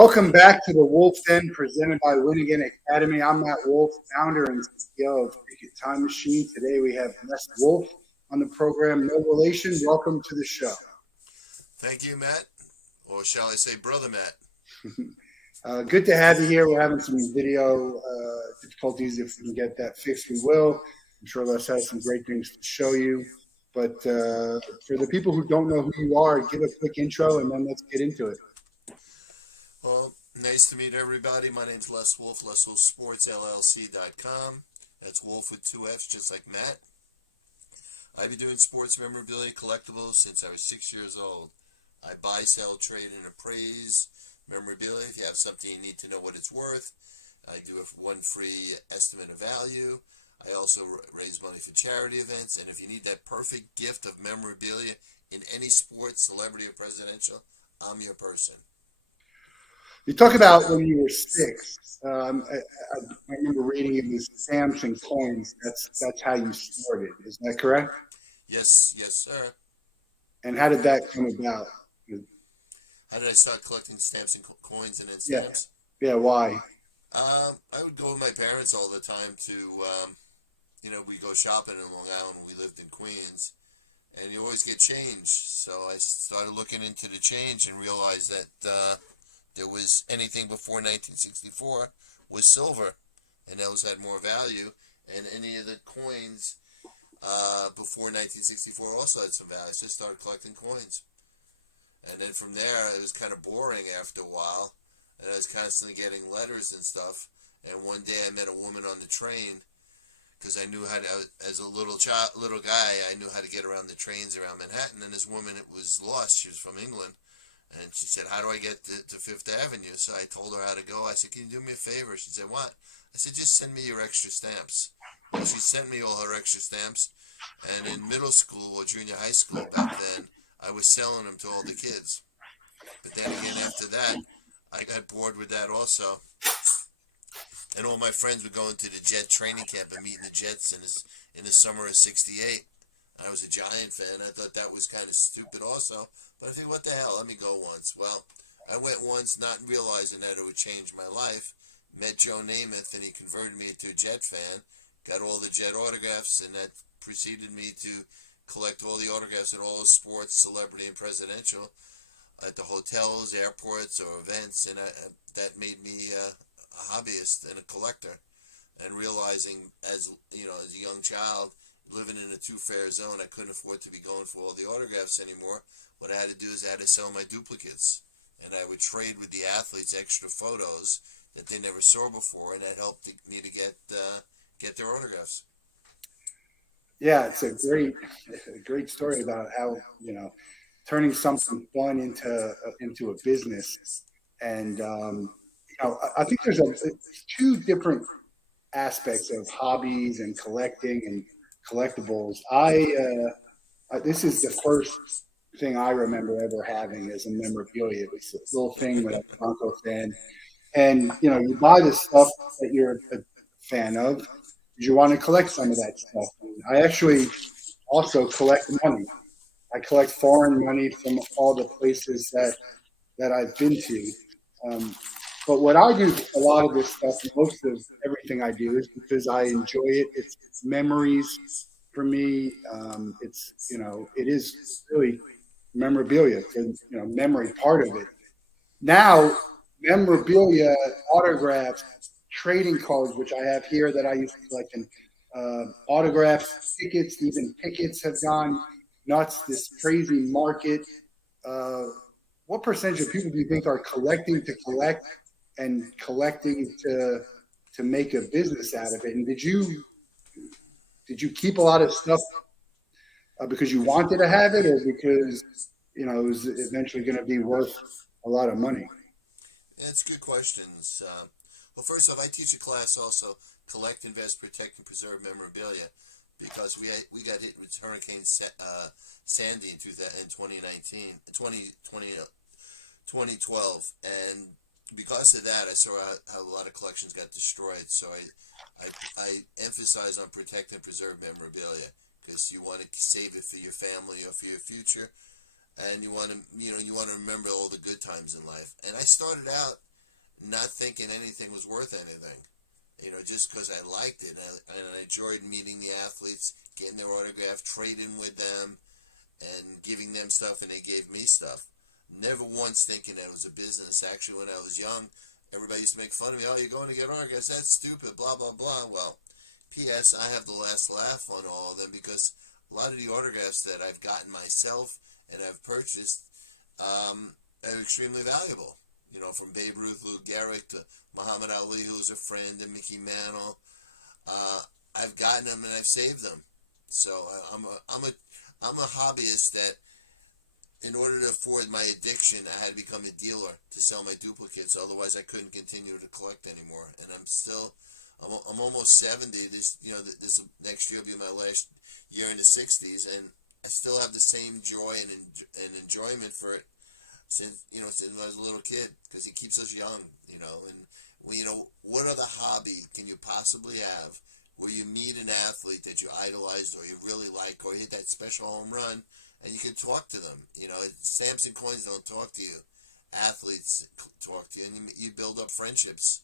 Welcome back to the Wolff Den presented by Winnigan Academy. I'm Matt Wolff, founder and CEO of Cricket Time Machine. Today we have Les Wolff on the program. No relation. Welcome to the show. Thank you, Matt. Or shall I say brother Matt? Good to have you here. We're having some video difficulties. If we can get that fixed, we will. I'm sure Les has some great things to show you. But for the people who don't know who you are, give a quick intro and then let's get into it. Well, nice to meet everybody. My name's Les Wolff, LesWolffSportsLLC.com. That's Wolff with two F's, just like Matt. I've been doing sports memorabilia collectibles since I was 6 years old. I buy, sell, trade, and appraise memorabilia. If you have something you need to know what it's worth, I do one free estimate of value. I also raise money for charity events. And if you need that perfect gift of memorabilia in any sport, celebrity, or presidential, I'm your person. You talk about when you were six. I remember reading it was stamps and coins. That's how you started. Is that correct? Yes, sir. And how did that come about? How did I start collecting stamps and coins and then stamps? Yeah. Why? I would go with my parents all the time to, we go shopping in Long Island when we lived in Queens, and you always get change. So I started looking into the change and realized that there was anything before 1964 was silver, and those had more value, and any of the coins before 1964 also had some value. So I started collecting coins, and then from there it was kind of boring after a while, and I was constantly getting letters and stuff. And one day I met a woman on the train, because I knew how to, as a little guy, I knew how to get around the trains around Manhattan, and this woman was lost. She was from England. And she said, how do I get to Fifth Avenue? So I told her how to go. I said, can you do me a favor? She said, what? I said, just send me your extra stamps. And she sent me all her extra stamps. And in middle school or junior high school back then, I was selling them to all the kids. But then again, after that, I got bored with that also. And all my friends were going to the Jet training camp and meeting the Jets in the summer of '68. I was a Giant fan. I thought that was kind of stupid also. But I think, what the hell, let me go once. Well, I went once not realizing that it would change my life. Met Joe Namath, and he converted me into a Jet fan. Got all the Jet autographs, and that preceded me to collect all the autographs at all the sports, celebrity, and presidential at the hotels, airports, or events. And that made me a hobbyist and a collector. And realizing, as a young child, living in a two-fare zone, I couldn't afford to be going for all the autographs anymore. What I had to do is I had to sell my duplicates, and I would trade with the athletes extra photos that they never saw before, and that helped me to get their autographs. Yeah, it's a great story about how turning something fun into a business, and I think there's two different aspects of hobbies and collecting and collectibles. This is the first thing I remember ever having as a memorabilia. It was a little thing with a Mantle fan. And, you buy the stuff that you're a fan of. You want to collect some of that stuff. And I actually also collect money. I collect foreign money from all the places that I've been to. But what I do, a lot of this stuff, most of everything I do, is because I enjoy it. It's memories for me. It is really memorabilia, memory part of it. Now, memorabilia, autographs, trading cards, which I have here that I used to collect, and autographs, tickets, even tickets have gone nuts. This crazy market. What percentage of people do you think are collecting to collect and collecting to make a business out of it? And did you keep a lot of stuff because you wanted to have it, or because it was eventually going to be worth a lot of money? That's good questions. Well, first off, I teach a class also, collect, invest, protect, and preserve memorabilia, because we got hit with Hurricane Sandy in 2019, 2012, and because of that, I saw how a lot of collections got destroyed. So I emphasize on protect and preserve memorabilia, because you want to save it for your family or for your future, and you want to remember all the good times in life. And I started out not thinking anything was worth anything. Just because I liked it, and I enjoyed meeting the athletes, getting their autograph, trading with them, and giving them stuff, and they gave me stuff. Never once thinking that it was a business. Actually, when I was young, everybody used to make fun of me. Oh, you're going to get autographs? That's stupid. Blah blah blah. Well, P.S. I have the last laugh on all of them because a lot of the autographs that I've gotten myself and I've purchased are extremely valuable. From Babe Ruth, Lou Gehrig to Muhammad Ali, who's a friend, and Mickey Mantle. I've gotten them and I've saved them. So I'm a hobbyist that, in order to afford my addiction, I had to become a dealer to sell my duplicates. Otherwise, I couldn't continue to collect anymore. And I'm almost 70. This next year will be my last year in the 60s, and I still have the same joy and enjoyment for it since I was a little kid, because it keeps us young. And what other hobby can you possibly have where you meet an athlete that you idolized or you really like, or hit that special home run, and you can talk to them? Samson coins don't talk to you. Athletes talk to you, and you build up friendships.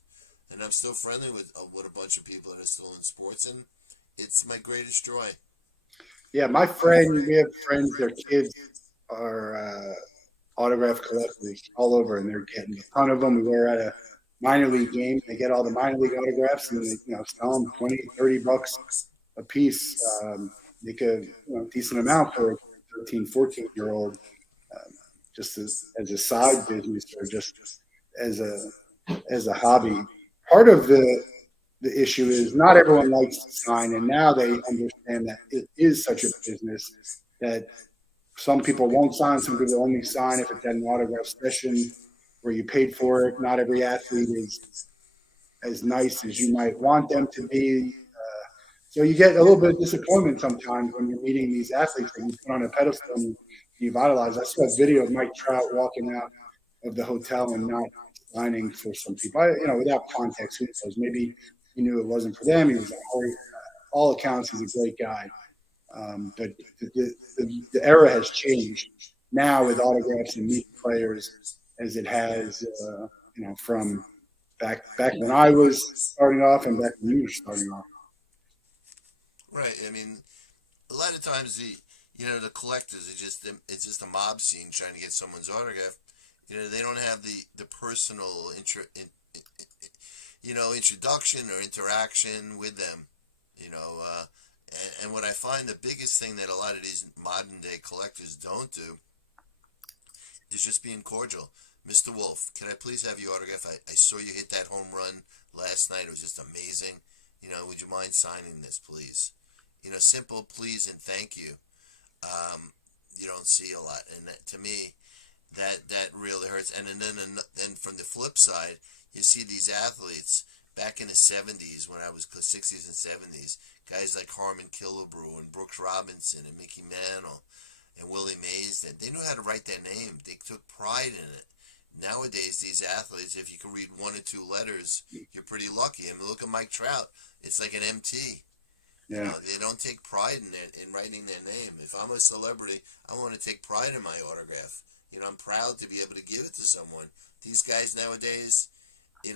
And I'm still friendly with a bunch of people that are still in sports, and it's my greatest joy. Yeah, we have friends, their kids are autograph collectors all over, and they're getting a ton of them. We were at a minor league game. They get all the minor league autographs, and they sell them 20, $30 a piece. Make a decent amount for a 13, 14-year-old, just as a side business or just as a hobby. Part of the issue is not everyone likes to sign, and now they understand that it is such a business that some people won't sign. Some people only sign if it's at an autograph session where you paid for it. Not every athlete is as nice as you might want them to be. So you get a little bit of disappointment sometimes when you're meeting these athletes that you put on a pedestal and you've idolized. I saw a video of Mike Trout walking out of the hotel and not signing for some people. Without context, who knows? Maybe he knew it wasn't for them. He was all accounts, he's a great guy. But the era has changed now with autographs and meeting players as it has, from back when I was starting off and back when you were starting off. Right. I mean, a lot of times the collectors it's just a mob scene trying to get someone's autograph. They don't have the personal introduction or interaction with them. And what I find the biggest thing that a lot of these modern day collectors don't do is just being cordial. Mr. Wolff, can I please have your autograph? I saw you hit that home run last night. It was just amazing. Would you mind signing this, please? Simple please and thank you. You don't see a lot, and to me, that really hurts. And then from the flip side, you see these athletes back in the 70s, when I was 60s and 70s, guys like Harmon Killebrew and Brooks Robinson and Mickey Mantle and Willie Mays, they knew how to write their name. They took pride in it. Nowadays, these athletes, if you can read one or two letters, you're pretty lucky. I mean, look at Mike Trout. It's like an MT. Yeah. They don't take pride in writing their name. If I'm a celebrity, I want to take pride in my autograph. I'm proud to be able to give it to someone. These guys nowadays, you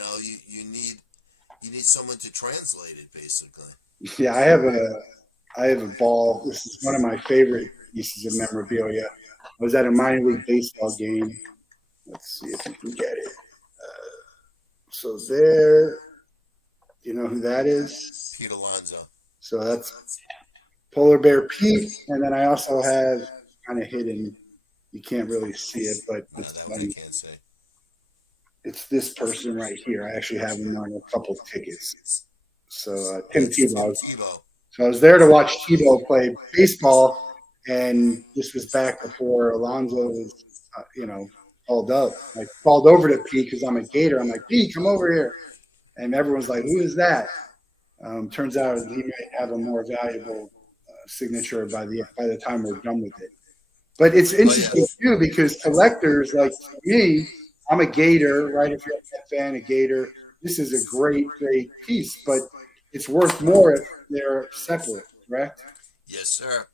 need someone to translate it, basically. Yeah, I have a ball. This is one of my favorite pieces of memorabilia. I was at a minor league baseball game. Let's see if you can get it. So there, you know who that is? Pete Alonso. So that's Polar Bear Pete, and then I also have kind of hidden. You can't really see it, but That one I can't say. It's this person right here. I actually have him on a couple of tickets. So Tim Tebow. So I was there to watch Tebow play baseball, and this was back before Alonso was, called up. I called over to Pete because I'm a Gator. I'm like, Pete, come over here, and everyone's like, who is that? Turns out he might have a more valuable signature by the time we're done with it. But it's interesting too, because collectors like me, I'm a Gator, right? If you're a fan, a Gator, this is a great piece, but it's worth more if they're separate, correct? Yes, sir.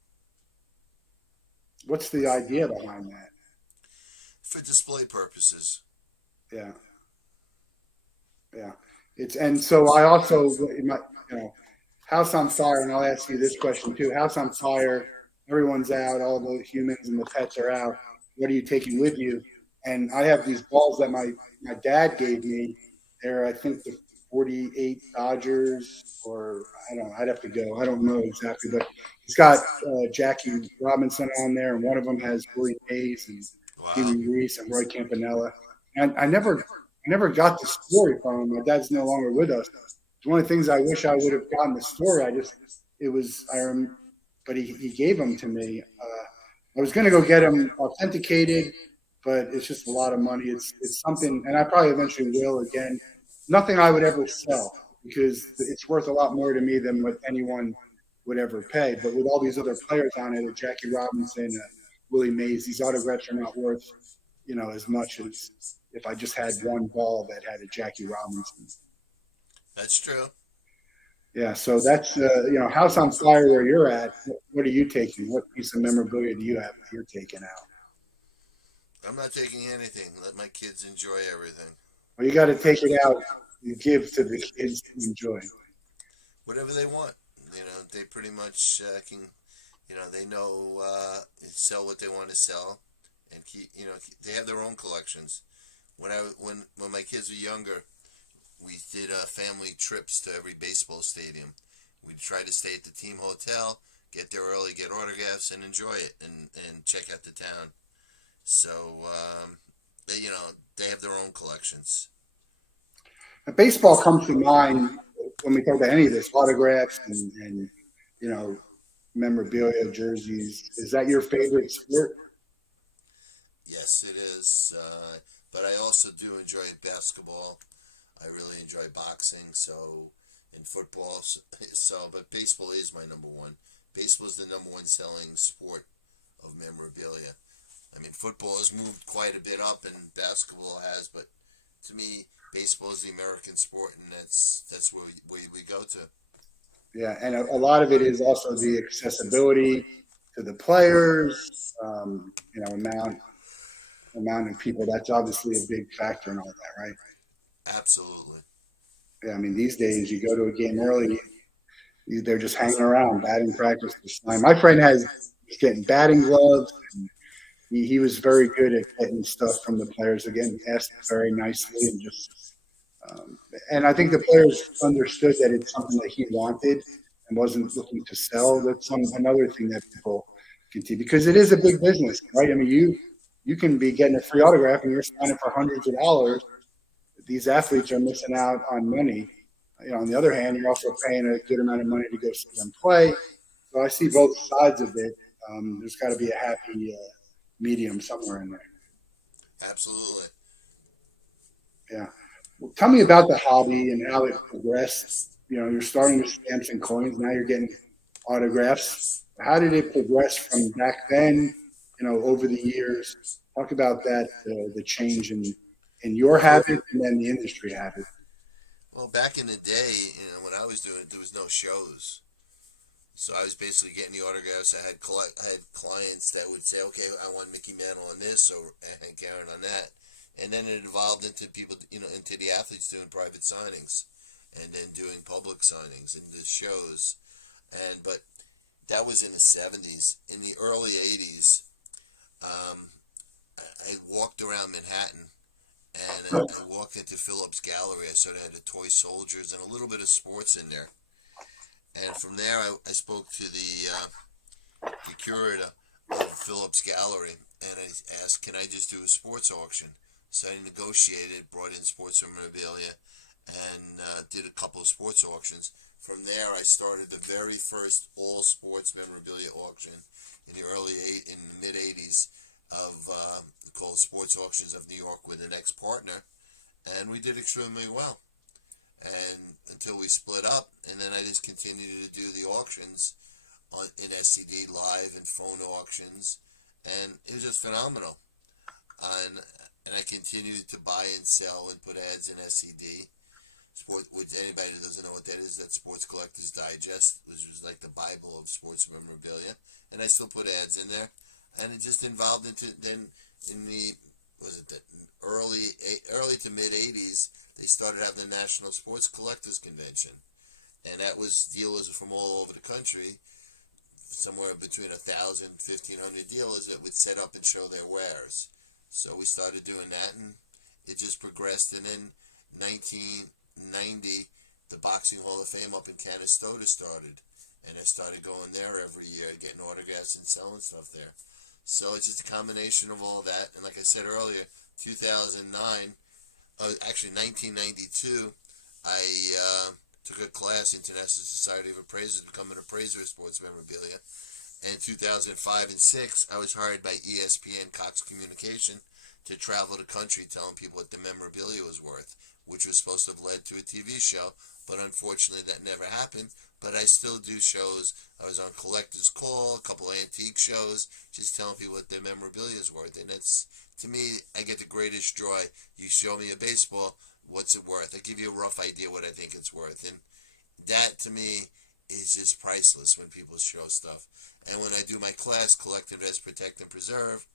What's the idea behind that? For display purposes. Yeah. Yeah, and so I also, you know, House on Fire, and I'll ask you this question too. House on Fire, everyone's out, all the humans and the pets are out. What are you taking with you? And I have these balls that my dad gave me. They're, I think, the 48 Dodgers, or I don't know, I'd have to go. I don't know exactly, but it's got Jackie Robinson on there, and one of them has Willie Mays and Pee Wow. Wee Reese and Roy Campanella. And I never got the story from him. My dad's no longer with us. It's one of the things I wish I would have gotten the story. It was, but he gave them to me. I was going to go get them authenticated, but it's just a lot of money. It's something, and I probably eventually will again. Nothing I would ever sell because it's worth a lot more to me than what anyone would ever pay. But with all these other players on it, Jackie Robinson, Willie Mays, these autographs are not worth, as much as if I just had one ball that had a Jackie Robinson. That's true. Yeah, so that's House on Fire where you're at. What are you taking? What piece of memorabilia do you have that you're taking out? I'm not taking anything. Let my kids enjoy everything. Well, you got to take it out and give to the kids to enjoy. Whatever they want. They pretty much can, they know sell what they want to sell, and they have their own collections. When my kids were younger, we did family trips to every baseball stadium. We'd try to stay at the team hotel, get there early, get autographs, and enjoy it, and check out the town. So they have their own collections. Baseball comes to mind when we talk about any of this, autographs and you know memorabilia, jerseys. Is that your favorite sport? Yes, it is. But I also do enjoy basketball. I really enjoy boxing. And football. But baseball is my number one. Baseball is the number one selling sport of memorabilia. I mean, football has moved quite a bit up, and basketball has. But to me, baseball is the American sport, and that's where we go to. Yeah, and a lot of it is also the accessibility to the players. Amount of people. That's obviously a big factor in all that, right? Absolutely. Yeah, I mean, these days you go to a game early, they're just hanging around, batting practice. My friend he's getting batting gloves. He was very good at getting stuff from the players. Again, asked very nicely and just. Um, and I think the players understood that it's something that he wanted and wasn't looking to sell. That's another thing that people can see because it is a big business, right? I mean, you can be getting a free autograph and you're signing for hundreds of dollars. These athletes are missing out on money. On the other hand, you're also paying a good amount of money to go see them play. So I see both sides of it. There's got to be a happy medium somewhere in there. Absolutely. Yeah. Well, tell me about the hobby and how it progressed. You're starting with stamps and coins. Now you're getting autographs. How did it progress from back then, over the years? Talk about that, the change in your habit and then the industry habit. Well, back in the day, when I was doing it, there was no shows. So I was basically getting the autographs. I had clients that would say, "Okay, I want Mickey Mantle on this, or Hank Aaron on that," and then it evolved into people, into the athletes doing private signings, and then doing public signings and the shows. But that was in the '70s. In the early '80s, I walked around Manhattan, and I walked into Phillips Gallery. I sort of had the toy soldiers and a little bit of sports in there. And from there, I spoke to the curator of Phillips Gallery, and I asked, "Can I just do a sports auction?" So I negotiated, brought in sports memorabilia, and did a couple of sports auctions. From there, I started the very first all sports memorabilia auction in the mid '80s of called Sports Auctions of New York with an ex-partner, and we did extremely well. And until we split up, and then I just continued to do the auctions in SCD live and phone auctions, and it was just phenomenal. And I continued to buy and sell and put ads in SCD. With anybody that doesn't know what that is, that's Sports Collectors Digest, which was like the Bible of sports memorabilia, and I still put ads in there, and it just evolved into then in the was it the early to mid '80s. they started having the National Sports Collectors Convention, and that was dealers from all over the country, somewhere between 1,000 and 1,500 dealers that would set up and show their wares. So we started doing that, and it just progressed. And then 1990, the Boxing Hall of Fame up in Canastota started, and I started going there every year, getting autographs and selling stuff there. So it's just a combination of all that. And like I said earlier, 2009, actually 1992, I took a class, International Society of Appraisers, to become an appraiser of sports memorabilia. And in 2005 and 6, I was hired by ESPN, Cox Communications, to travel the country telling people what the memorabilia was worth, which was supposed to have led to a TV show, but unfortunately that never happened. But I still do shows. I was on Collector's Call, a couple of antique shows, just telling people what their memorabilia is worth. And that's, to me, I get the greatest joy. You show me a baseball, what's it worth? I give you a rough idea what I think it's worth. And that, to me, is just priceless when people show stuff. And when I do my class, Collect, Invest, Protect, and Preserve,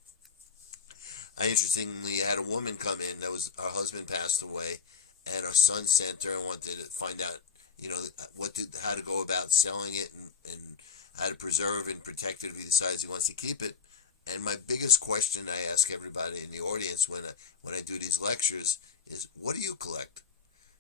I interestingly had a woman come in that was, her husband passed away, and her son sent her and wanted to find out, how to go about selling it and how to preserve and protect it if he decides he wants to keep it. And my biggest question I ask everybody in the audience when I do these lectures is, what do you collect?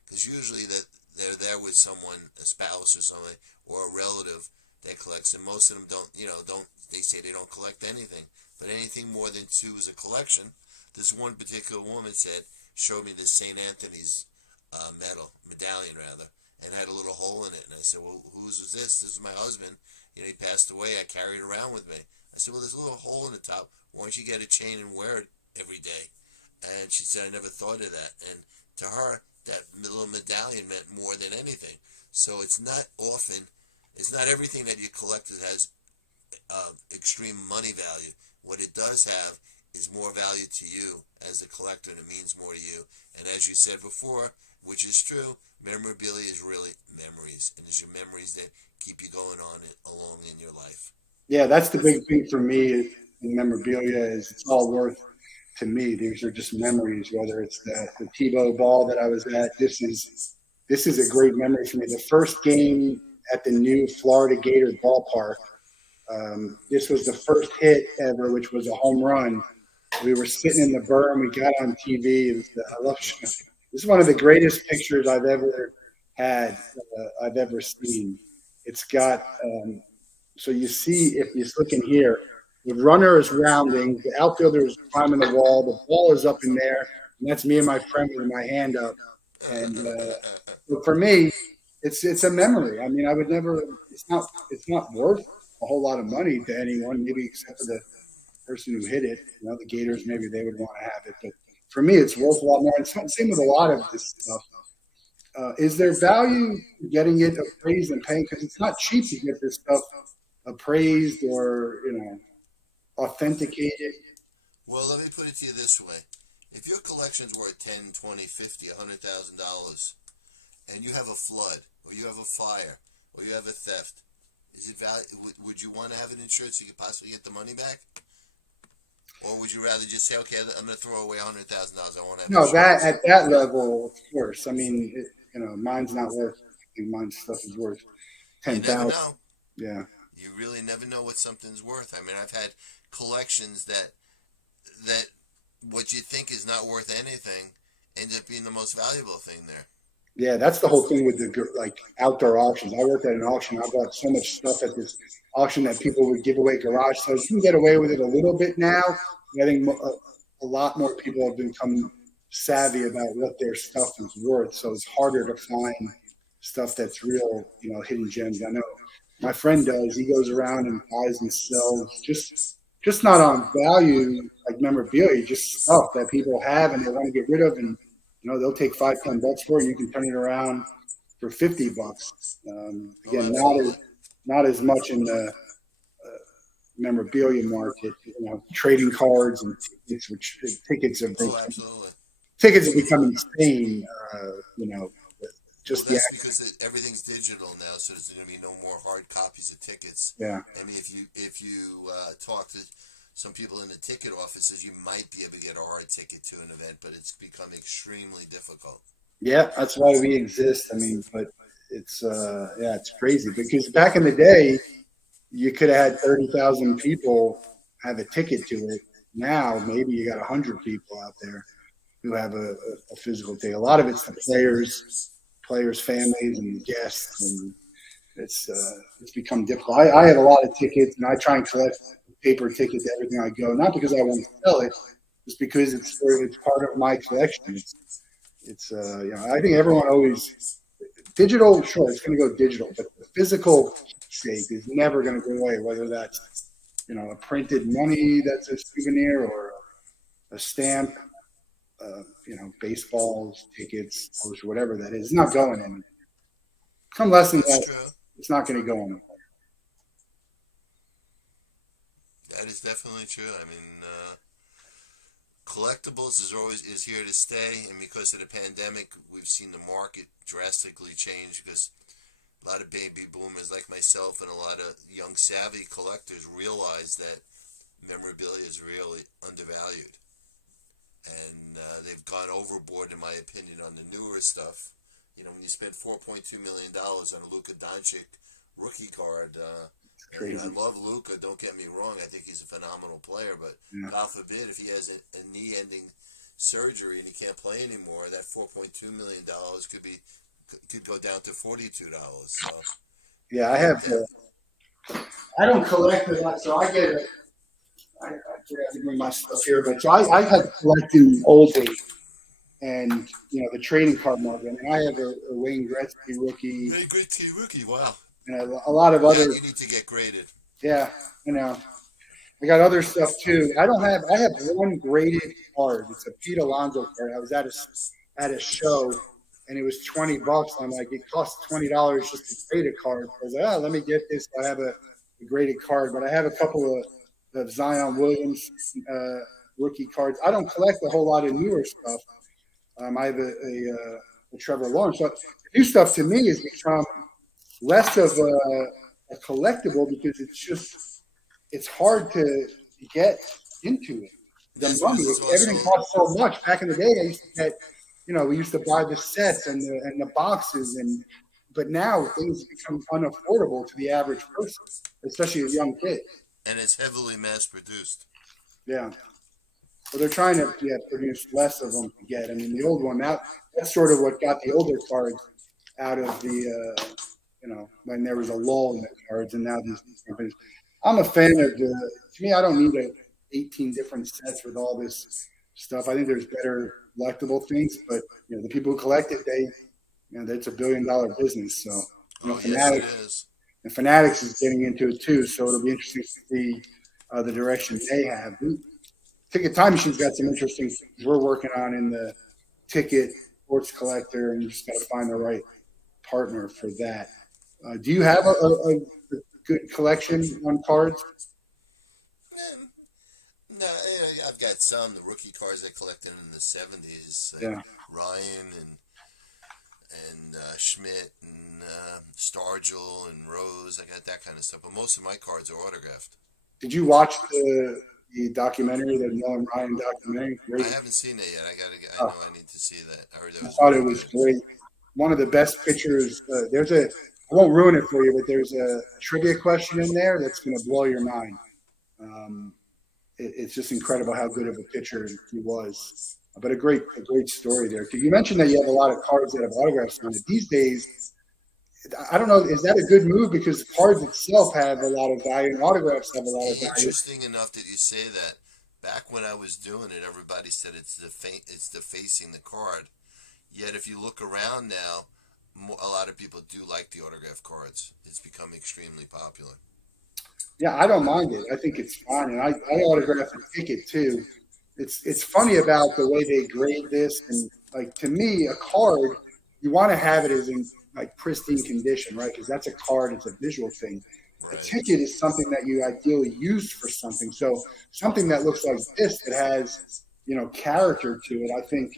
Because usually they're there with someone, a spouse or something, or a relative that collects, and most of them don't, they say they don't collect anything. But anything more than 2 is a collection. This one particular woman showed me this St. Anthony's medallion rather, and had a little hole in it. And I said, well, whose is this? This is my husband. He passed away. I carried it around with me. I said, well, there's a little hole in the top. Why don't you get a chain and wear it every day? And she said, I never thought of that. And to her, that little medallion meant more than anything. So it's not everything that you collect that has extreme money value. What it does have is more value to you as a collector, and it means more to you. And as you said before, which is true, memorabilia is really memories, and it's your memories that keep you going on along in your life. Yeah, that's the big thing for me in memorabilia is it's all worth to me. These are just memories, whether it's the Tebow ball that I was at. This is a great memory for me. The first game at the new Florida Gator ballpark, this was the first hit ever, which was a home run. We were sitting in the berm. We got on TV. This is one of the greatest pictures I've ever had, I've ever seen. It's got, so you see, if you look in here, the runner is rounding, the outfielder is climbing the wall, the ball is up in there, and that's me and my friend with my hand up. And for me, it's a memory. I mean, I would never. It's not worth a whole lot of money to anyone, maybe except for the person who hit it. The Gators, maybe they would want to have it, but for me, it's worth a lot more. It's the same with a lot of this stuff. Is there value getting it appraised and paying? Because it's not cheap to get this stuff appraised or authenticated. Well, let me put it to you this way. If your collection's worth 10, 20, 50, $100,000, and you have a flood, or you have a fire, or you have a theft, is it would you want to have it insured so you could possibly get the money back? Or would you rather just say, okay, I'm going to throw away $100,000. I won't have No, insurance? that at that level, of course. I mean, mine's not worth. I think mine's stuff is worth You never 10,000. know. Yeah. You really never know what something's worth. I mean, I've had collections that what you think is not worth anything ends up being the most valuable thing there. Yeah, that's the whole thing with the outdoor auctions. I worked at an auction. I bought so much stuff at this auction that people would give away garage sales. You can get away with it a little bit now. I think a lot more people have become savvy about what their stuff is worth. So it's harder to find stuff that's real, hidden gems. I know my friend does. He goes around and buys and sells just not on value like memorabilia, just stuff that people have and they want to get rid of, and they'll take $5-10 for it. And you can turn it around for $50. Again, not as much in the memorabilia market. Trading cards and tickets, tickets have become insane. Just well, that's because everything's digital now, so there's going to be no more hard copies of tickets. Yeah. I mean, if you talk to some people in the ticket offices, you might be able to get a hard ticket to an event, but it's become extremely difficult. Yeah, that's why we exist. I mean, but it's yeah, it's crazy because back in the day, you could have had 30,000 people have a ticket to it. Now maybe you got 100 people out there who have a physical ticket. A lot of it's the players' families, and guests, and it's become difficult. I have a lot of tickets, and I try and collect paper tickets to everything I go. Not because I want to sell it, just because it's part of my collection. It's you know, I think everyone always digital. Sure, it's going to go digital, but the physical sake is never going to go away. Whether that's a printed money that's a souvenir, or a stamp, baseballs, tickets, whatever that is, it's not going anywhere. Come less than That's that, true. it's not going to go anywhere. That is definitely true. I mean, collectibles is here to stay, and because of the pandemic, we've seen the market drastically change because a lot of baby boomers like myself and a lot of young savvy collectors realize that memorabilia is really undervalued, and they've gone overboard, in my opinion, on the newer stuff. You know, when you spend $4.2 million on a Luka Doncic rookie card, It's and I crazy. love Luka. Don't get me wrong; I think he's a phenomenal player. But Yeah. God forbid if he has a knee-ending surgery and he can't play anymore, that $4.2 million could go down to $42. So Yeah, I I think have. that I don't collect a lot, so I get it. I forgot to bring my stuff here, but so I had collecting old days, and the trading card market. I mean, I have a Wayne Gretzky rookie, very good T rookie. Wow. and a lot of Yeah, other. you need to get graded. Yeah, you know, I got other stuff too. I don't have. I have one graded card. It's a Pete Alonso card. I was at a show, and it was $20. I'm like, it costs $20 just to grade a card. So I was like, oh, let me get this. I have a graded card, but I have a couple of Zion Williams uh, rookie cards. I don't collect a whole lot of newer stuff. I have a Trevor Lawrence. So the new stuff to me has become less of a collectible because it's hard to get into it. The Yes, money, because it's everything also costs so much. Back in the day, I used to get, we used to buy the sets and the boxes, but now things become unaffordable to the average person, especially a young kid. and it's heavily mass produced. Yeah, so they're trying to produce less of them to get. I mean, the old one that's sort of what got the older cards out of when there was a lull in the cards, and now these companies. I'm a fan of the. To me, I don't need 18 different sets with all this stuff. I think there's better collectible things, but the people who collect it, that's $1 billion business. So Oh, yes, it Fanatics is. and Fanatics is getting into it too. So it'll be interesting to see the direction they have. Ticket Time Machine's got some interesting things we're working on in the ticket sports collector, and you just got to find the right partner for that. Do you have a good collection on cards? Eh, no, I've got some the rookie cards I collected in the '70s, like Yeah. Ryan and Schmidt and Stargell and Rose. I got that kind of stuff, but most of my cards are autographed. Did you watch the documentary, the Nolan Ryan documentary? I Great. haven't seen it yet. I gotta. I Uh, know I need to see that. I heard that I was thought it very was good. great. One of the best pictures. I won't ruin it for you, but there's a trivia question in there that's going to blow your mind. Um, it's just incredible how good of a pitcher he was. But a great story there. You mentioned that you have a lot of cards that have autographs on it. These days, I don't know, is that a good move? Because cards itself have a lot of value and autographs have a lot of value. Interesting enough that you say that. Back when I was doing it, everybody said it's the facing the card. Yet if you look around now, a lot of people do like the autograph cards. It's become extremely popular. Yeah, I don't mind it. I think it's fine. And I autograph a ticket too. It's funny about the way they grade this, and like to me, a card you want to have it as in like pristine condition, right? Because that's a card; it's a visual thing. A Right. ticket is something that you ideally use for something. So something that looks like this that has character to it. I think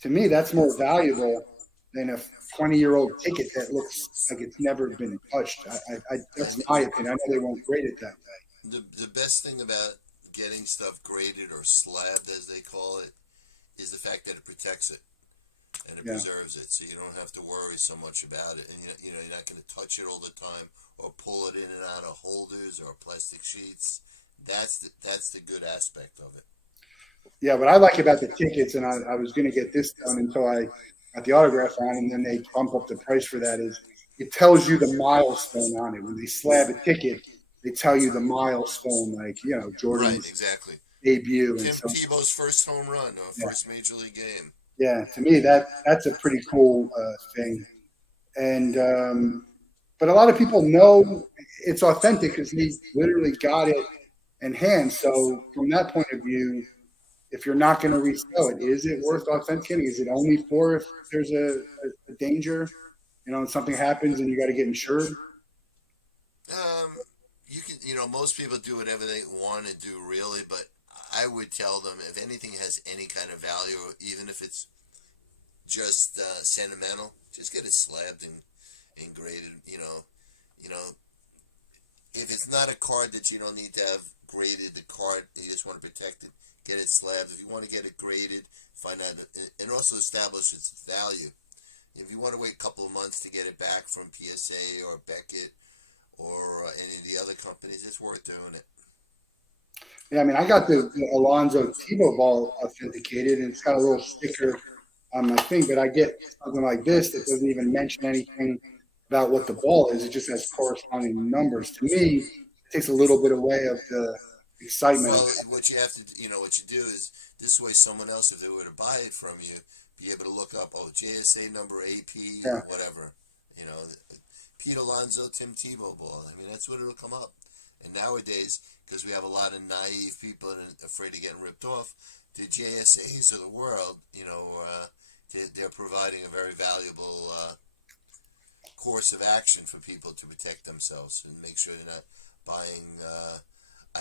to me that's more valuable than a 20-year-old ticket that looks like it's never been touched. That's And my opinion. I know they won't grade it that way. the best thing about getting stuff graded or slabbed, as they call it, is the fact that it protects it. And of Yeah. preserves it, so you don't have to worry so much about it, and you're not going to touch it all the time or pull it in and out of holders or plastic sheets. That's the good aspect of it. Yeah, what I like about the tickets, and I was going to get this done until I got the autograph on, and then they bump up the price for that, is it tells you the milestone on it. When they slab a ticket, they tell you the milestone, like, Right, Jordan's exactly. debut. And Tim so, Tebow's first home run or yeah, first major league game. yeah, to me, that's a pretty cool thing. And, but a lot of people know it's authentic because they literally got it in hand. So, from that point of view, if you're not going to resell it, is it worth authenticating? Is it only for if there's a danger, and something happens and you got to get insured? You can, most people do whatever they want to do, really, but I would tell them if anything has any kind of value, even if it's just sentimental, just get it slabbed and graded. You know, if it's not a card that you don't need to have graded, the card you just want to protect it, get it slabbed. If you want to get it graded, find out and also establish its value. If you want to wait a couple of months to get it back from PSA or Beckett or any of the other companies, it's worth doing it. Yeah, I mean, I got the Alonzo Tebow ball authenticated, and it's got a little sticker on my thing. But I get something like this that doesn't even mention anything about what the ball is. It just has corresponding numbers. To me, it takes a little bit away of the excitement of Well, what you have to, what you do is this way someone else, if they were to buy it from you, be able to look up, JSA number AP, yeah, whatever. You know, Pete Alonso, Tim Tebow ball. I mean, that's what it'll come up. And nowadays, because we have a lot of naive people and afraid of getting ripped off, the JSAs of the world, they're providing a very valuable course of action for people to protect themselves and make sure they're not buying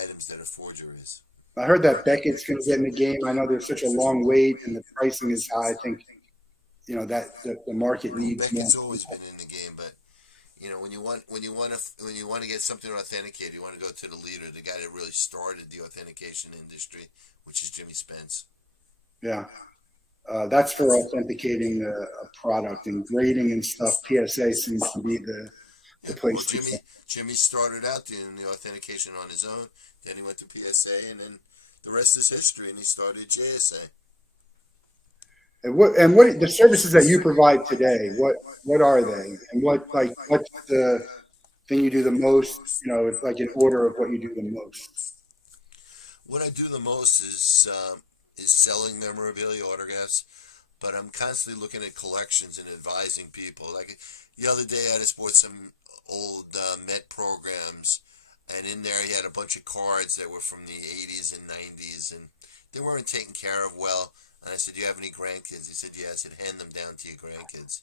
items that are forgeries. I heard that Beckett's going to get in the game. I know there's such a long wait and the pricing is high. I think that the market Well, needs more. Beckett's always been in the game, but when you want to get something authenticated, you want to go to the leader, the guy that really started the authentication industry, which is Jimmy Spence. Yeah, that's for authenticating a product and grading and stuff. PSA seems to be the Yeah, well, place to go. Jimmy started out doing the authentication on his own. Then he went to PSA, and then the rest is history. And he started JSA. And what the services that you provide today? What are they? And what's the thing you do the most? It's like in order of what you do the most. What I do the most is selling memorabilia autographs, but I'm constantly looking at collections and advising people. Like the other day, I just bought some old Met programs, and in there he had a bunch of cards that were from the 80s and 90s, and they weren't taken care of well. And I said, "Do you have any grandkids?" He said, "Yeah." I said, "Hand them down to your grandkids."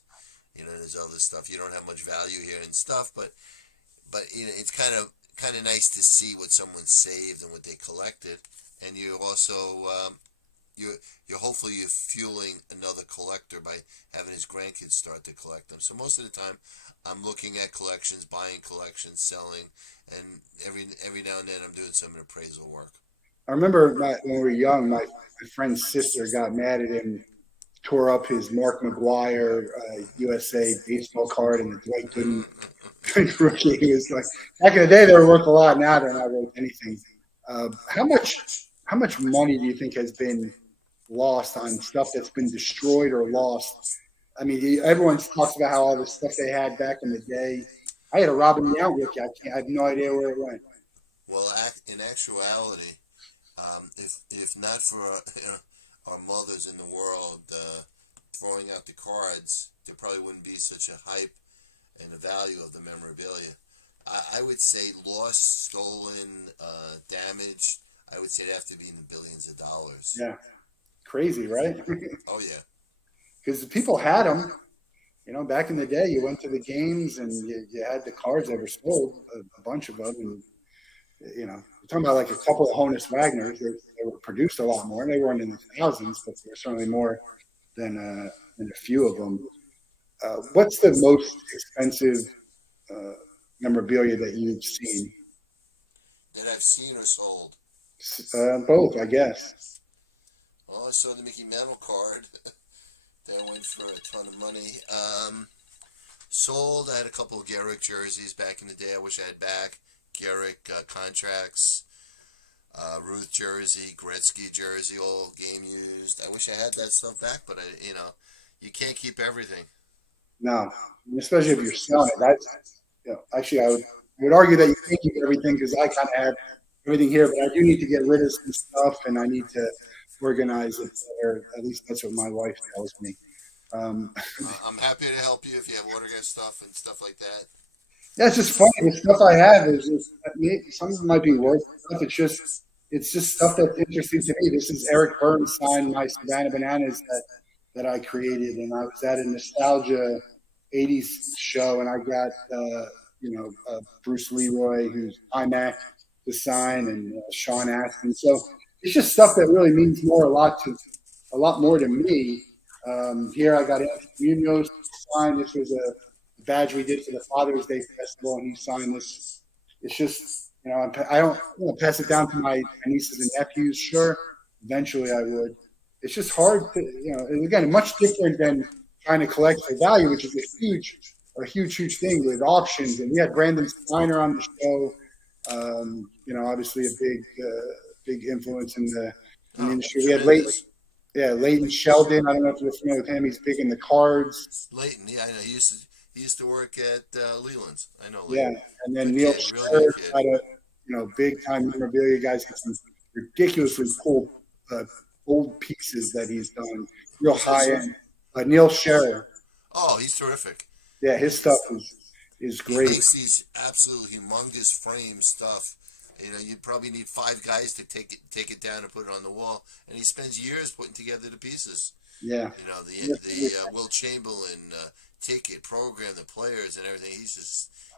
There's other stuff. You don't have much value here and stuff, but it's kind of nice to see what someone saved and what they collected, and you also you're hopefully you're fueling another collector by having his grandkids start to collect them. So most of the time, I'm looking at collections, buying collections, selling, and every now and then I'm doing some appraisal work. I remember when we were young, my friend's sister got mad at him, tore up his Mark McGuire USA baseball card and the Dwight Gooden rookie. He was like, back in the day, they were worth a lot. Now they're not worth anything. How much money do you think has been lost on stuff that's been destroyed or lost? I mean, everyone talks about how all the stuff they had back in the day. I had a Robin Yount rookie. I have no idea where it went. Well, in actuality, if not for our mothers in the world throwing out the cards, there probably wouldn't be such a hype and the value of the memorabilia. I would say lost, stolen, damaged. I would say it'd have to be in the billions of dollars. Yeah, crazy, right? Oh yeah. Because people had them. Back in the day, you went to the games and you had the cards that were sold, a bunch of them. And, you're talking about like a couple of Honus Wagners. They were produced a lot more. They weren't in the thousands, but there were certainly more than a few of them. What's the most expensive uh, memorabilia that you've seen? That I've seen or sold. Both, I guess. Well, I saw the Mickey Mantle card. That went for a ton of money. Sold. I had a couple of Garrick jerseys back in the day. I wish I had back. Garrick contracts. Ruth jersey, Gretzky jersey, all game used. I wish I had that stuff back, but you can't keep everything. No, and especially if you're selling it. That's, actually, I would argue that you can't keep everything because I kind of have everything here, but I do need to get rid of some stuff and I need to organize it better. At least that's what my wife tells me. Um, I'm happy to help you if you have autograph stuff and stuff like that. yeah, it's just funny. The stuff I have is just, I mean, some of it might be worth stuff. It's just stuff that's interesting to me. This is Eric Burns signed my Savannah Bananas that I created, and I was at a nostalgia '80s show, and I got Bruce Leroy, who's IMAC, to sign, and Sean Astin. So it's just stuff that really means a lot more to me. Here I got Anthony Munoz signed. This was a badge we did for the Father's Day Festival, and he signed this. It's just, I don't want to pass it down to my nieces and nephews. Sure, eventually I would. It's just hard to, and again, much different than trying to collect for value, which is huge thing with auctions. And we had Brandon Steiner on the show. Obviously a big influence in the industry. We had Leighton Sheldon. I don't know if you're familiar with him. He's big in the cards. Leighton, yeah, I know. He used to work at Leland's. I know Yeah, Leighton. and then Good Neil kid, really Scherr, good kid. got big time memorabilia guys, got some ridiculously cool old pieces that he's done, real high end. Neil Scherr, Oh, he's terrific. yeah, his stuff is He great. makes these absolutely humongous frame stuff. You probably need five guys to take it down and put it on the wall, and he spends years putting together the pieces. Yeah, The Will Chamberlain ticket program, the players and everything.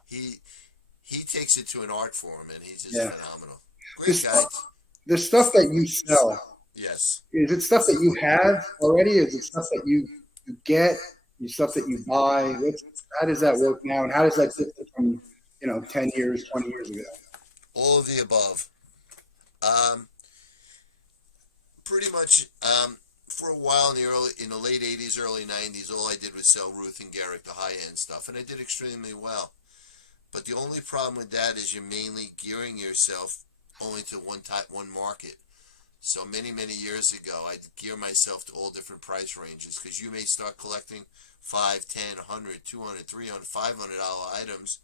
He takes it to an art form, and he's just yeah. phenomenal. The Great guy. stuff, the stuff that you sell, Yes. is it stuff that you have already? Is it stuff that you get? Is stuff that you buy? How does that work now? And how does that differ from 10 years, 20 years ago? All of the above. Um, Pretty much. For a while in the late '80s, early '90s, all I did was sell Ruth and Garrick, the high end stuff, and I did extremely well. But the only problem with that is you're mainly gearing yourself only to one market. So many years ago, I gear myself to all different price ranges because you may start collecting 5, 10, 100, 200, 300, $500 items,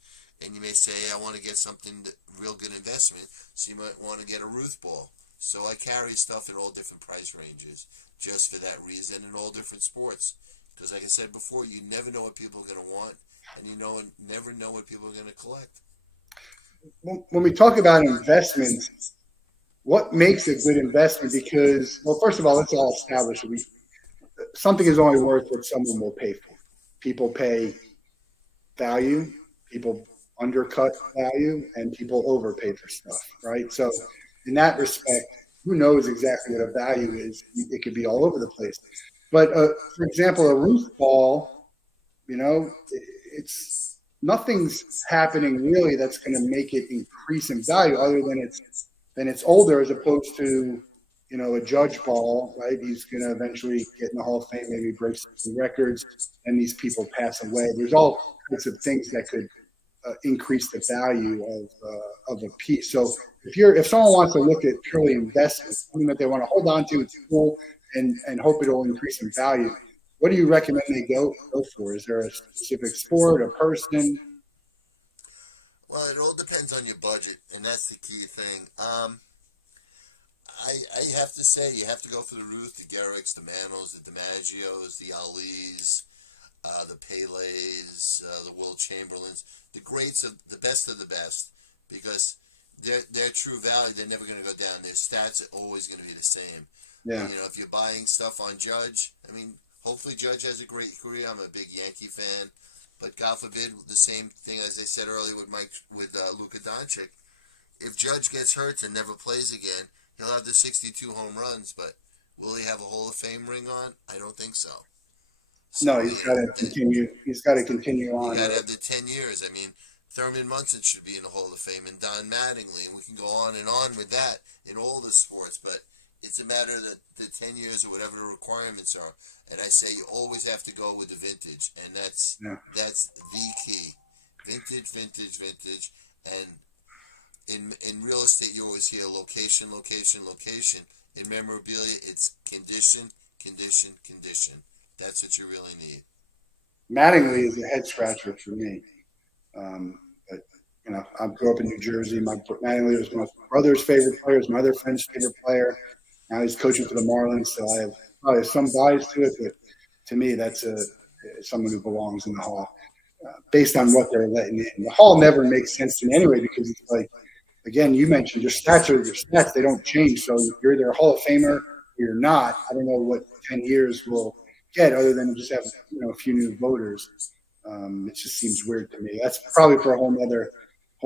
and you may say, hey, I want to get something real good investment, so you might want to get a Ruth ball. So I carry stuff in all different price ranges just for that reason in all different sports. Because like I said before, you never know what people are going to want, and never know what people are going to collect. When we talk about investments, what makes a good investment? Because, well, first of all, let's all establish something is only worth what someone will pay for. People pay value, people undercut value, and people overpay for stuff, right? So, in that respect, who knows exactly what a value is? It could be all over the place. But for example, a Ruth ball, it's nothing's happening really that's going to make it increase in value other than it's older as opposed to a Judge ball, right? He's going to eventually get in the Hall of Fame, maybe break some records, and these people pass away. There's all kinds of things that could increase the value of a piece. So if someone wants to look at purely investment, something that they want to hold on to, it's cool, and hope it'll increase in value. What do you recommend they go for? Is there a specific sport, a person? Well, it all depends on your budget, and that's the key thing. I have to say, you have to go for the Ruth, the Garricks, the Mantles, the DiMaggios, the Alis, the Pelés, the Will Chamberlains, the greats the best of the best, because their true value, they're never going to go down. Their stats are always going to be the same. Yeah. If you're buying stuff on Judge, hopefully Judge has a great career. I'm a big Yankee fan, but God forbid, the same thing as I said earlier with Luka Doncic. If Judge gets hurt and never plays again, he'll have the 62 home runs, but will he have a Hall of Fame ring on? I don't think so. No, he's got to continue. He's got to continue on. You got to have the 10 years. Thurman Munson should be in the Hall of Fame, and Don Mattingly, and we can go on and on with that in all the sports. But It's a matter of the 10 years or whatever the requirements are. And I say you always have to go with the vintage, and Yeah. that's the key. Vintage, vintage, vintage. And in real estate, you always hear location, location, location. In memorabilia, it's condition, condition, condition. That's what you really need. Mattingly is a head scratcher for me. But I grew up in New Jersey. Mattingly was my brother's favorite player, was my other friend's favorite player. Now he's coaching for the Marlins, so I have probably some bias to it. But to me, that's someone who belongs in the Hall, based on what they're letting in. The Hall never makes sense to me anyway because it's like, again, you mentioned your stats are your stats; they don't change. So you're either a Hall of Famer or you're not. I don't know what 10 years will get, other than just have a few new voters. It just seems weird to me. That's probably for a whole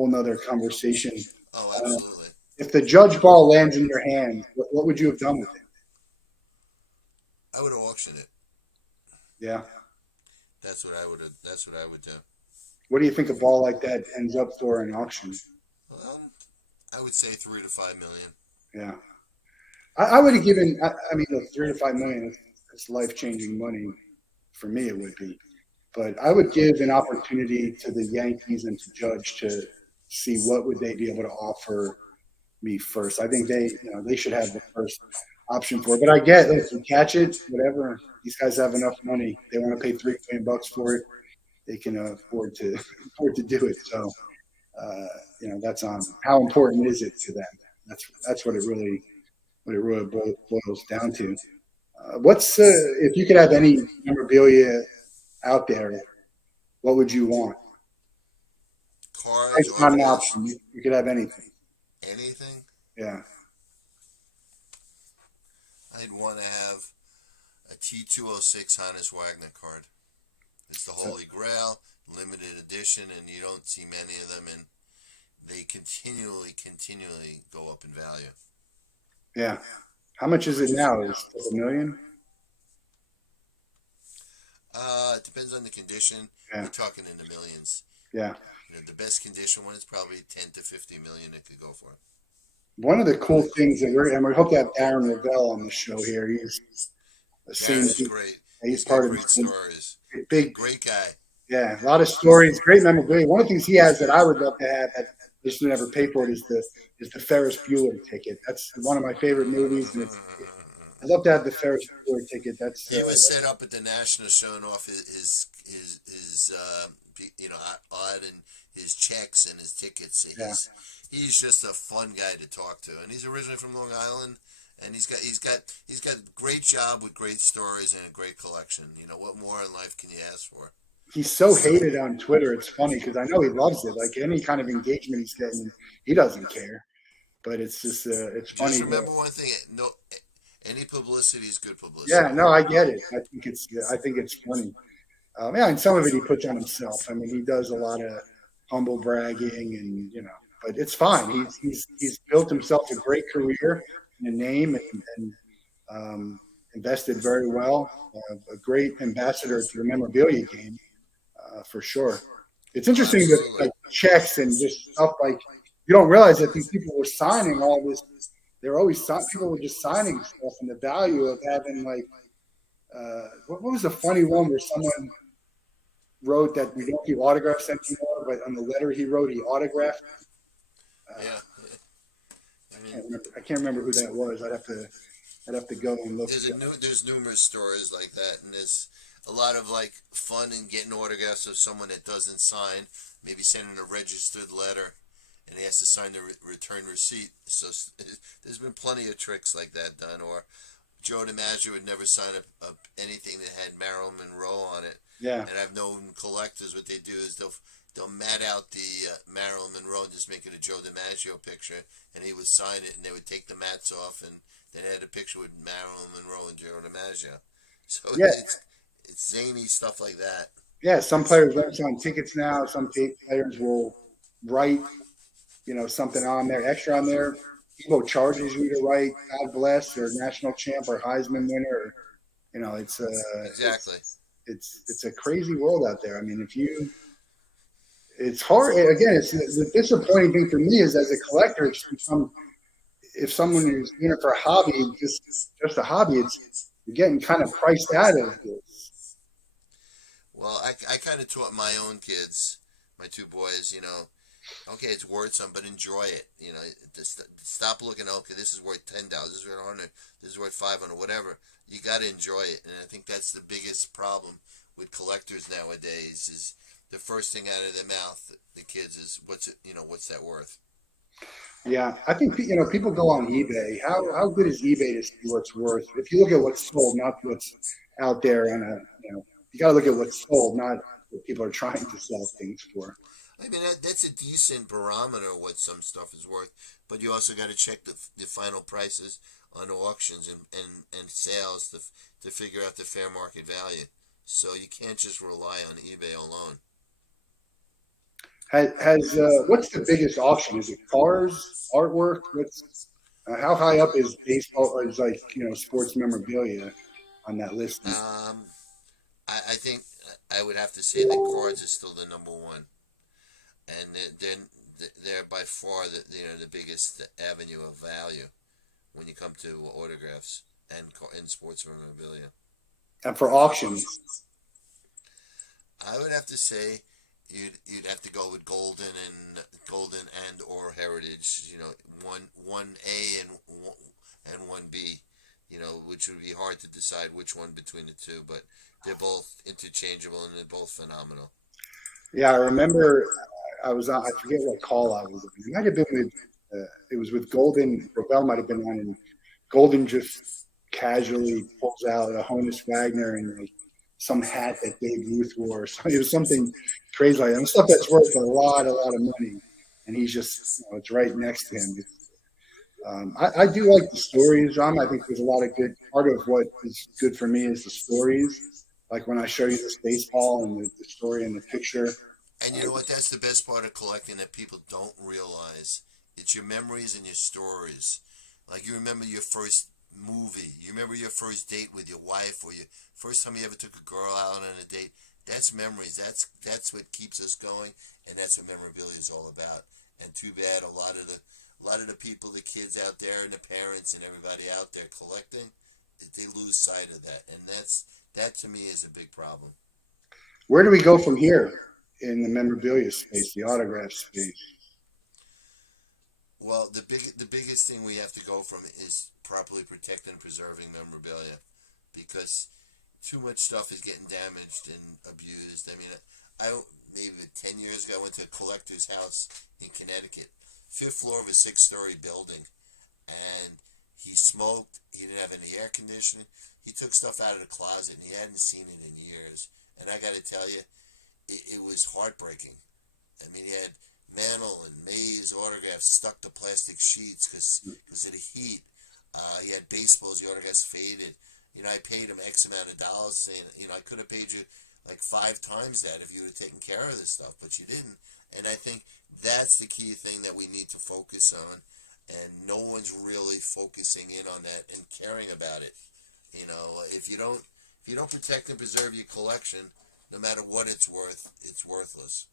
nother conversation. Oh, Uh, absolutely. if the judge ball lands in your hand, what would you have done with it? I would auction it. Yeah. That's what I would. That's what I would do. What do you think a ball like that ends up for in auction? Well, I would say 3 to 5 million. Yeah. I would have given. I mean, look, 3 to 5 million. It's life changing money for me. It would be, but I would give an opportunity to the Yankees and to Judge to see what would they be able to offer me first. I think they should have the first option for it. But I get if you catch it, whatever. These guys have enough money. They want to pay $3 million for it. They can afford to do it. So that's on how important is it to them. That's what it really boils down to. What's if you could have any memorabilia out there, what would you want? Cards, It's not an autographs, option. You could have anything. anything. Yeah. I'd want to have a T206 Hannes Wagner card. It's the So Holy Grail, limited edition, and you don't see many of them, and they continually go up in value. yeah. How much is it now? Is it a million? It depends on the condition. Yeah. You're talking in the millions. Yeah. The best condition one is probably 10 to 50 million. It could go for. One of the cool things that we hope to have Darren Ravel on the show here. He's the same. Darren's great. He's He's got part of great the stories. big. Great guy. Yeah, a lot of stories, great memorabilia. One of the things he has that I would love to have that just never pay for it is the Ferris Bueller ticket. That's one of my favorite movies, and I'd love to have the Ferris Bueller ticket. That's He was set up at the National showing off his odd and his checks and his tickets. yeah, He's just a fun guy to talk to, and he's originally from Long Island, and he's got a great job with great stories and a great collection. What more in life can you ask for? he's so hated on Twitter. It's funny because I know he loves it. Like any kind of engagement he's getting, he doesn't care. But it's just it's funny. Just remember one thing: no, any publicity is good Yeah, publicity. no, I get it. I think it's funny. Yeah, and some of it he puts on himself. I mean, he does a lot of humble bragging, and but it's fine. He's built himself a great career and a name, and invested very well. A great ambassador to the memorabilia game, for sure. It's interesting that Absolutely. like checks and just stuff like you don't realize that these people were signing all this. They're always people were just signing stuff, and the value of having like what was the funny one where someone wrote that we don't do autographs anymore, but on the letter he wrote, he autographed. Uh, Yeah. I mean, I can't remember who that was. I'd have to go and look. there's numerous stories like that, and there's a lot of like fun in getting autographs of someone that doesn't sign. Maybe sending a registered letter, and he has to sign the return receipt. So there's been plenty of tricks like that done. Or Joe DiMaggio would never sign up anything that had Marilyn Monroe on it. Yeah, And I've known collectors, what they do is they'll mat out the Marilyn Monroe and just make it a Joe DiMaggio picture, and he would sign it, and they would take the mats off, and then they had a picture with Marilyn Monroe and Joe DiMaggio. So yeah, it's zany stuff like that. yeah. Some players won't sign tickets now. Some players will write, something on there, extra on there. Evo charges you to write "God bless" or "National Champ" or "Heisman winner." Or, it's Exactly. it's a crazy world out there. I mean, it's hard. Again, it's the disappointing thing for me is as a collector, it's become if someone is in it for a hobby, just a hobby, it's you're getting kind of priced out of this. Well, I kind of taught my own kids, my two boys, okay, it's worth some, but enjoy it. Just stop looking. Okay, this is worth $10. This is worth 100. This is worth 500. Whatever. You got to enjoy it, and I think that's the biggest problem with collectors nowadays. Is the first thing out of their mouth, the kids, is what's it? What's that worth? Yeah, I think people go on eBay. How good is eBay to see what's worth? If you look at what's sold, not what's out there on you got to look at what's sold, not what people are trying to sell things for. I mean, that's a decent barometer of what some stuff is worth, but you also got to check the final prices on auctions and sales to figure out the fair market value. So you can't just rely on eBay alone. Has what's the biggest auction? Is it cars, artwork? What's how high up is baseball or is like sports memorabilia on that list? I think I would have to say that cards is still the number one, and they're by far the biggest avenue of value when you come to autographs and sports memorabilia. And for auctions, I would have to say you'd have to go with golden and or heritage. One A and one B. Which would be hard to decide which one between the two, but they're both interchangeable and they're both phenomenal. yeah, I remember I was on. I forget what call I was. It might have been with. It was with Golden. Ravel might have been on, and Golden just casually pulls out a Honus Wagner and like some hat that Babe Ruth wore. So it was something crazy like that. And stuff that's worth a lot of money, and he's just it's right next to him. I do like the stories, John. I think there's a lot of good. Part of what is good for me is the stories. Like when I show you this baseball and the story and the picture. And you know what? That's the best part of collecting that people don't realize. It's your memories and your stories. Like you remember your first movie. You remember your first date with your wife or your first time you ever took a girl out on a date. That's memories. That's what keeps us going, and that's what memorabilia is all about. And too bad a lot of the people, the kids out there, and the parents, and everybody out there collecting, they lose sight of that, and that to me is a big problem. Where do we go from here in the memorabilia space, the autograph space? Well, the biggest thing we have to go from is properly protecting and preserving memorabilia, because too much stuff is getting damaged and abused. I mean, maybe 10 years ago I went to a collector's house in Connecticut, fifth floor of a 6-story building, and he smoked. He didn't have any air conditioning. He took stuff out of the closet, and he hadn't seen it in years. And I got to tell you, it was heartbreaking. I mean, he had Mantle and Mays autographs stuck to plastic sheets because of the heat. He had baseballs, the autographs faded. I paid him X amount of dollars, saying, I could have paid you like 5 times that if you would have taken care of this stuff, but you didn't. And I think that's the key thing that we need to focus on, and no one's really focusing in on that and caring about it. If you don't protect and preserve your collection, no matter what it's worth, it's worthless.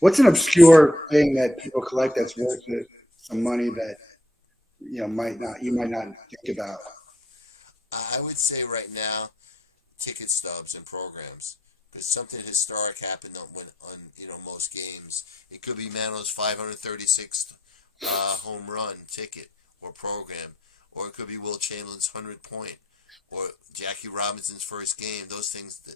What's an obscure thing that people collect that's worth some money that you might not think about? I would say right now, ticket stubs and programs. Because something historic happened on most games. It could be Mantle's 536th home run ticket or program, or it could be Will Chamberlain's 100th point, or Jackie Robinson's first game. Those things that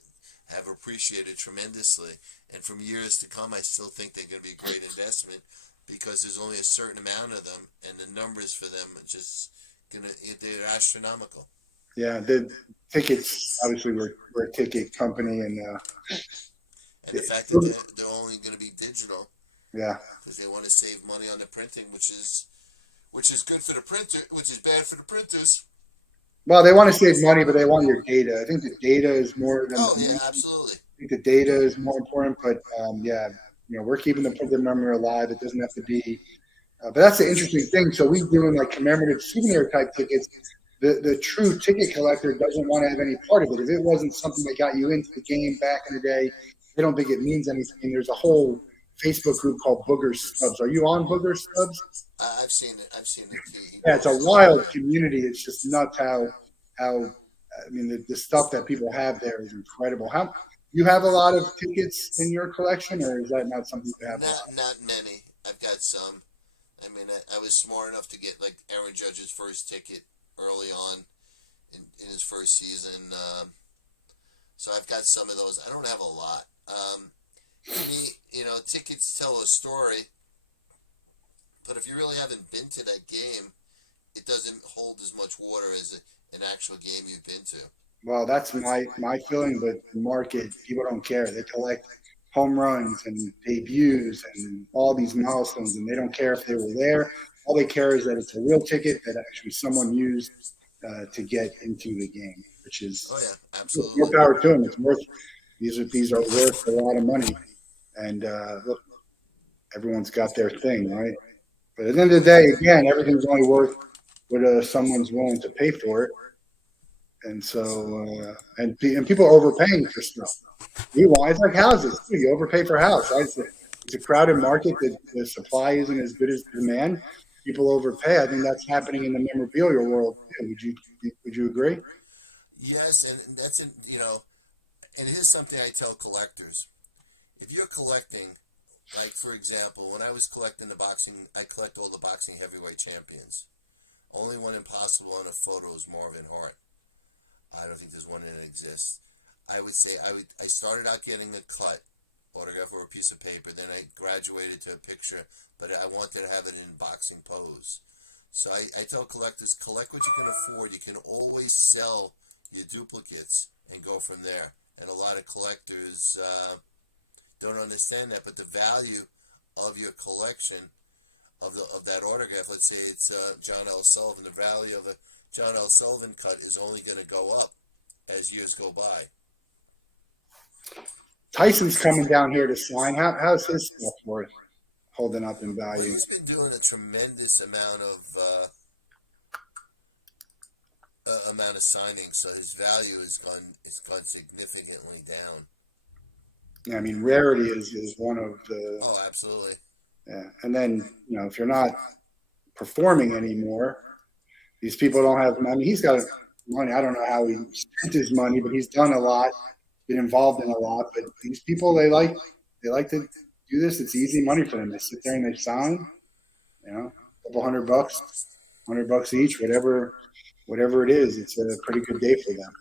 have appreciated tremendously, and from years to come, I still think they're going to be a great investment because there's only a certain amount of them, and the numbers for them are just they're astronomical. Yeah, the tickets obviously we're a ticket company, and the fact that they're only going to be digital, yeah, because they want to save money on the printing, which is good for the printer, which is bad for the printers. Well, they want to save money, but they want your data. I think the data is more than. Oh yeah, absolutely. I think the data is more important, but yeah, we're keeping the printed memory alive. It doesn't have to be. But that's the interesting thing. So we doing like commemorative souvenir type tickets. The true ticket collector doesn't want to have any part of it. If it wasn't something that got you into the game back in the day, they don't think it means anything. There's a whole Facebook group called Booger Stubs. Are you on Booger Stubs? I've seen it. I've seen it. He Yeah, it's a posts it wild everywhere. community. It's just nuts how I mean the stuff that people have there is incredible. How you have a lot of tickets in your collection, or is that not something you have a lot? Not many. I've got some. I mean, I was smart enough to get like Aaron Judge's first ticket early on in his first season. So I've got some of those. I don't have a lot. To me, tickets tell a story, but if you really haven't been to that game, it doesn't hold as much water as an actual game you've been to. Well, that's my feeling, but the market people don't care. They collect home runs and debuts and all these milestones, and they don't care if they were there. All they care is that it's a real ticket that actually someone used to get into the game, which is Oh yeah, more absolutely. power to them. It's worth these are worth a lot of money, and look, everyone's got their thing, right? But at the end of the day, again, everything's only worth what someone's willing to pay for it, and so and people are overpaying for stuff. Meanwhile, it's like houses too. You overpay for a house, right? It's a crowded market that the supply isn't as good as the demand. People overpay. I think that's happening in the memorabilia world too. Would you agree? Yes, and and it is something I tell collectors. If you're collecting, like for example, when I was collecting the boxing, I collect all the boxing heavyweight champions. Only one impossible on a photo is Marvin Hart. I don't think there's one that exists. I would say I started out getting a cut autograph or a piece of paper. Then I graduated to a picture, but I wanted to have it in boxing pose. So I tell collectors, collect what you can afford. You can always sell your duplicates and go from there. And a lot of collectors don't understand that, but the value of your collection of that autograph, let's say it's John L. Sullivan, the value of the John L. Sullivan cut is only going to go up as years go by. Tyson's coming down here to sign. How's his stuff worth holding up in Well, value? he's been doing a tremendous amount of signings, so his value has gone significantly down. Yeah, I mean, rarity is one of the Oh, absolutely. yeah. And then if you're not performing anymore, these people don't have money. He's got money. I don't know how he spent his money, but he's done a lot, been involved in a lot. But these people, they like to do this. It's easy money for them. They sit there and they sign, a couple $100 each, whatever it is. It's a pretty good day for them.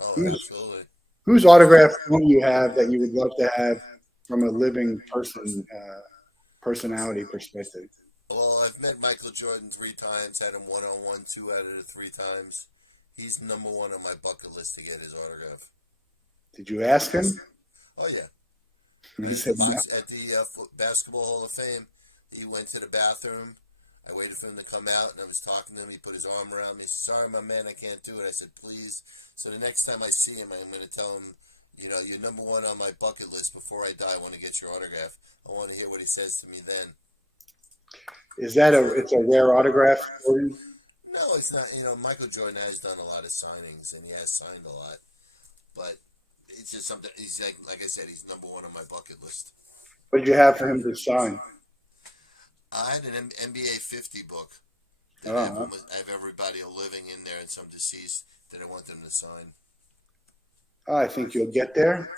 Oh, Who's absolutely. whose autograph do you have that you would love to have from a living personality perspective? Well, I've met Michael Jordan 3 times, had him one on one 2 out of the 3 times. He's number one on my bucket list to get his autograph. Did you ask him? Oh yeah, And he right said no. at the Basketball Hall of Fame. He went to the bathroom. I waited for him to come out, and I was talking to him. He put his arm around me. He said, "Sorry, my man, I can't do it." I said, "Please." So the next time I see him, I'm going to tell him, you're number one on my bucket list. Before I die, I want to get your autograph. I want to hear what he says to me then. Is that it's a rare autograph for you? No, it's not. Michael Jordan has done a lot of signings, and he has signed a lot. But it's just something. He's like I said, he's number one on my bucket list. What did you have for him to sign? I had an NBA 50 book that Oh, I have everybody living in there and some deceased that I want them to sign. I think you'll get there.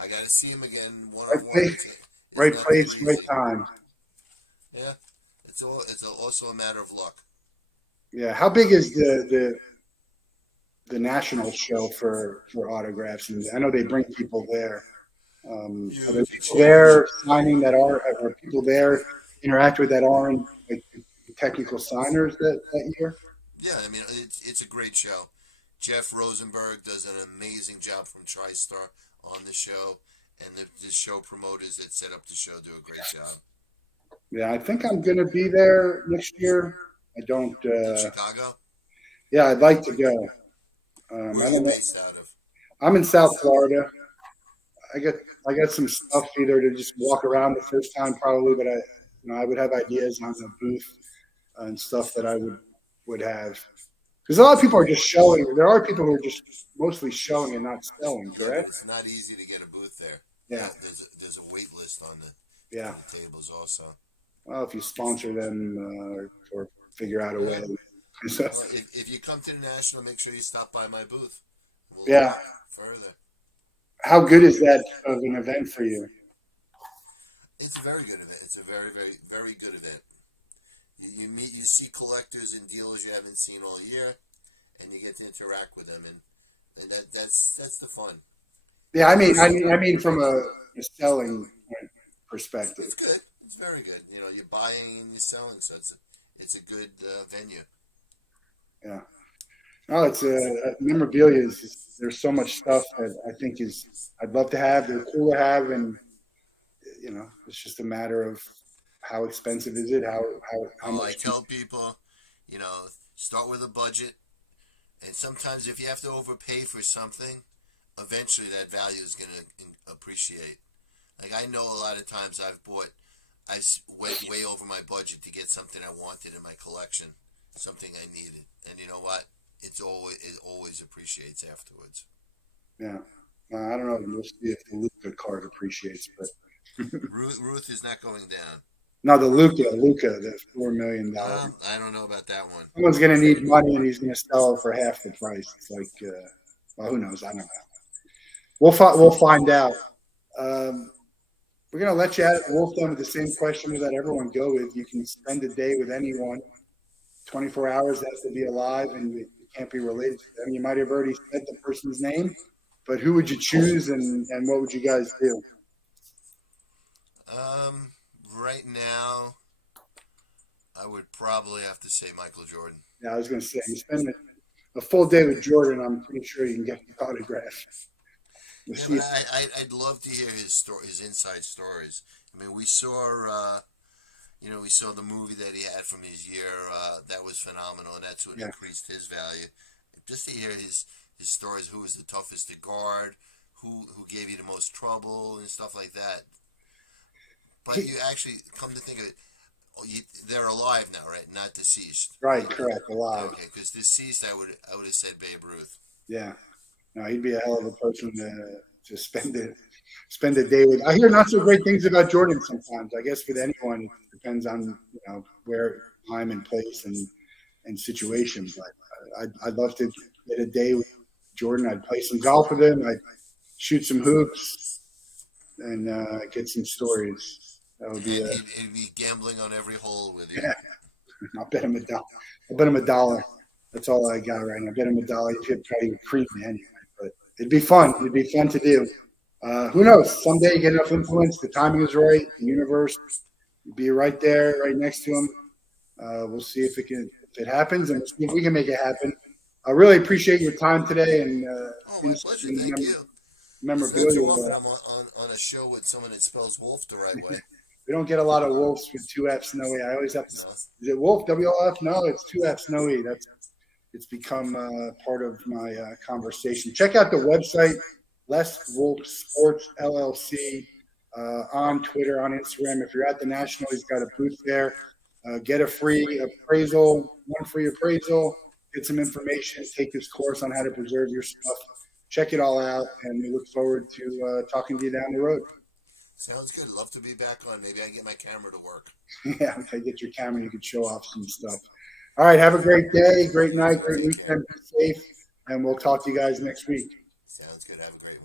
I got to see him again one Right on one. place, It's right not that place, right easy. time. Yeah, also a matter of luck. Yeah. How big is the national show for autographs? And I know they bring people there. Are there Huge. It's people huge. there signing that are people there interact with that aren't like technical signers that year? Yeah, I mean it's a great show. Jeff Rosenberg does an amazing job from TriStar on the show, and the show promoters that set up the show do a great job. Yeah, I think I'm gonna be there next year. I don't. In Chicago, Yeah, I'd like to go. where I are you don't know. based out of? I'm in South Florida. I got I got some stuff either to just walk around the first time probably, but I would have ideas on the booth and stuff that I would have because a lot of people are just showing. There are people who are just mostly showing and not selling. Yeah, but Correct? it's not easy to get a booth there. Yeah. There's a wait list on the Yeah. the tables also. Well, if you sponsor them or figure out a way. Yeah. So, Well, if you come to the national, make sure you stop by my booth. We'll yeah. further. How good is that of an event for you? It's a very good event. It's a very, very, very good event. You see collectors and dealers you haven't seen all year, and you get to interact with them, and that's the fun. Yeah, You know, I mean, from a selling perspective. it's good. It's very good. You know, you're buying and you're selling, so it's a good venue. Yeah. No, it's memorabilia there's so much stuff that I think I'd love to have. They're cool to have, and it's just a matter of how expensive is it, how Oh, I much. tell people, start with a budget, and sometimes if you have to overpay for something, eventually that value is going to appreciate. Like I know a lot of times I went way over my budget to get something I wanted in my collection, something I needed, and you know what? It always appreciates afterwards. Yeah. I don't know. We'll see if the Luca card appreciates, but Ruth is not going down. no, the Luca, the $4 million. I don't know about that one. Someone's going to need money, and he's going to sell it for half the price. It's like, well, who knows? I don't know. We'll find out. Um, we're going to let you at it, Wolff Den, with the same question we let everyone go with. You can spend a day with anyone. 24 hours has to be alive, and you can't be related to them. You might have already said the person's name, but who would you choose, and what would you guys do? Right now, I would probably have to say Michael Jordan. Yeah, I was going to say, you spend a full day with Jordan, I'm pretty sure you can get the autograph. Yeah, but I'd love to hear his story, his inside stories. I mean, we saw the movie that he had from his year. That was phenomenal, and that's what increased his value. Just to hear his stories, who was the toughest to guard, who gave you the most trouble, and stuff like that. But you actually come to think of it, they're alive now, right? Not deceased. Right, correct, alive. Okay, because deceased, I would have said Babe Ruth. Yeah, no, he'd be a hell of a person to spend a day with. I hear not so great things about Jordan sometimes. I guess with anyone, it depends on where, time, and place, and situation. But I'd love to get a day with Jordan. I'd play some golf with him. I'd shoot some hoops and get some stories. That would be. And he'd be gambling on every hole with you. Yeah, I'll bet him $1. I'll bet him $1. That's all I got right now. I bet him $1. He'd probably creep me anyway, but it'd be fun. It'd be fun to do. Who knows? Someday you get enough influence, the timing is right, the universe be right there, right next to him. We'll see if it happens, and see if we can make it happen. I really appreciate your time today, and my pleasure. Thank you. Memorabilia. It's not too often I'm on a show with someone that spells Wolf the right way. We don't get a lot of Wolves with 2 F's, no E. I always have to. No. Is it Wolff, WLF? No, it's 2 F's, no E. It's become part of my conversation. Check out the website, Les Wolff Sports LLC, on Twitter, on Instagram. If you're at the National, he's got a booth there. Get a free appraisal, one free appraisal, get some information, take this course on how to preserve your stuff. Check it all out, and we look forward to talking to you down the road. Sounds good. Love to be back on. Maybe I can get my camera to work. Yeah, okay, get your camera. You can show off some stuff. All right, have a great day, great night, great weekend. Be safe, and we'll talk to you guys next week. Sounds good. Have a great one.